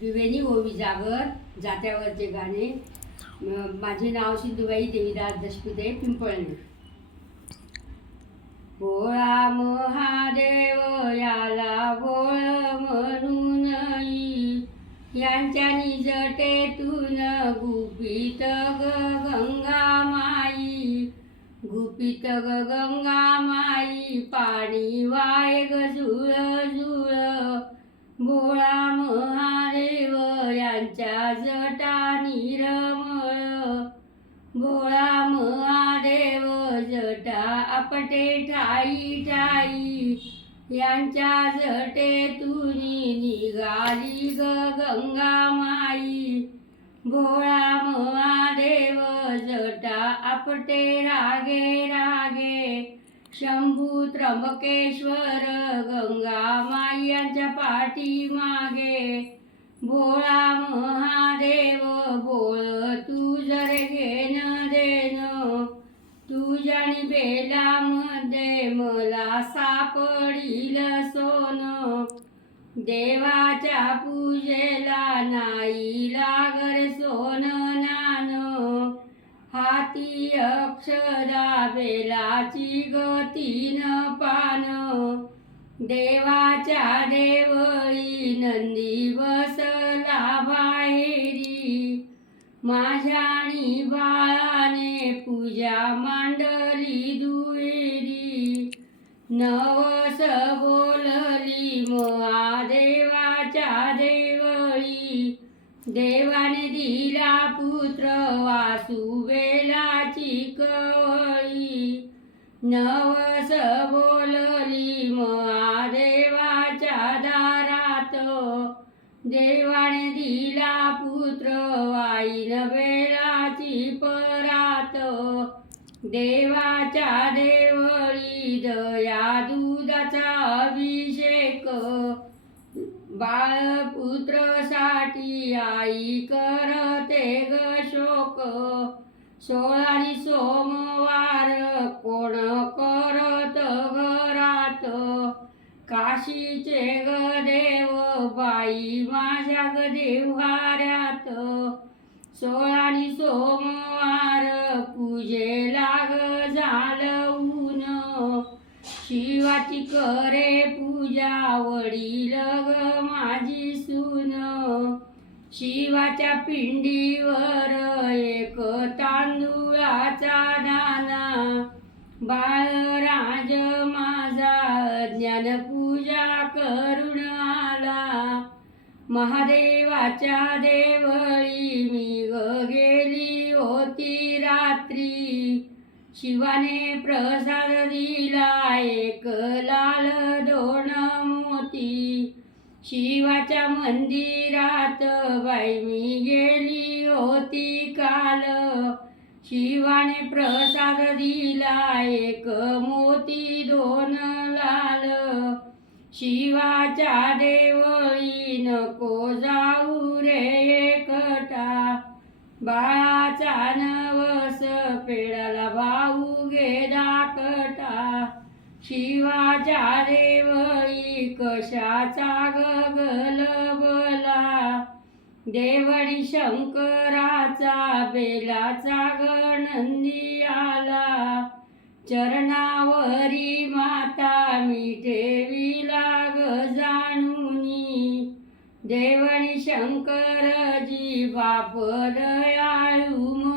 त्रिवेणी ओवी जागर जात्यावरचे गाणे. माझे नाव सिंधुबाई देवीदास दशपुते पिंपळणे. भोळा महादेव याला भोळ म्हणून यांच्या जटेतून गुपित गंगा माई, गुपित गंगा माई पाणी वाय झुळ झुळ. भोळा महादेव यांच्या जटा निरमळ, भोळा महादेव जटा आपटे ठाई ठाई. यांच्या जटेतून निघाली गंगा माई. भोळा महादेव जटा आपटे रागे रागे. शंभू त्र्यंबकेश्वर गंगा माई यांच्या पाठी मागे. भोळा महादेव बोळ तू जर घेण देण, तुझ्यानी बेलामध्ये मला सापडील सोन. देवाच्या पूजेला नाही लागर सोन नान, हाती अक्षदा बेलाची तीन पान. देवाच्या देवळी नंदी बसला बाहेरी, माझ्यानी बाळाने पूजा मांडली दुहेरी. नवस बोलली महादेवाच्या देवळी, देवाने दिला पुत्र वासुवेलाची कवळी. नवस बोलली महादेवाच्या दारात, देवाने दिला पुत्र वाईन बेलाची परात. देवाच्या देवळी दया दुधाचा अभिषेक, बाळपुत्रासाठी आई करते ग शोक. 16 सोमवार कोण करत घरात, काशीचे ग देव बाई माझ्या ग देव्हाऱ्यात. 16 सोमवार पूजेला ग झालवून, शिवाची करे पूजा वडील ग माझी सून. शिवाच्या पिंडीवर एक तांदूळाचा दाना, बाळराज माझा ज्ञानपूजा करून आला. महादेवाच्या देवळी मी गेली होती रात्री, शिवाने प्रसाद दिला एक लाल 2 मोती. शिवाच्या मंदिरात बाई मी गेली होती काल, शिवाने प्रसाद दिला एक मोती 2 लाल. शिवाच्या देवळी नको जाऊ रे एकटा, बाळाचा नवस पेडाला भाऊ घे दाकटा. शिवाच्या देवळी कशाचा गलबला, देवळी शंकराचा बेलाचा नंदी आला. चरणावरी माता मी ठेविला जाणूनी, देवळी शंकरजी बाप दयाळू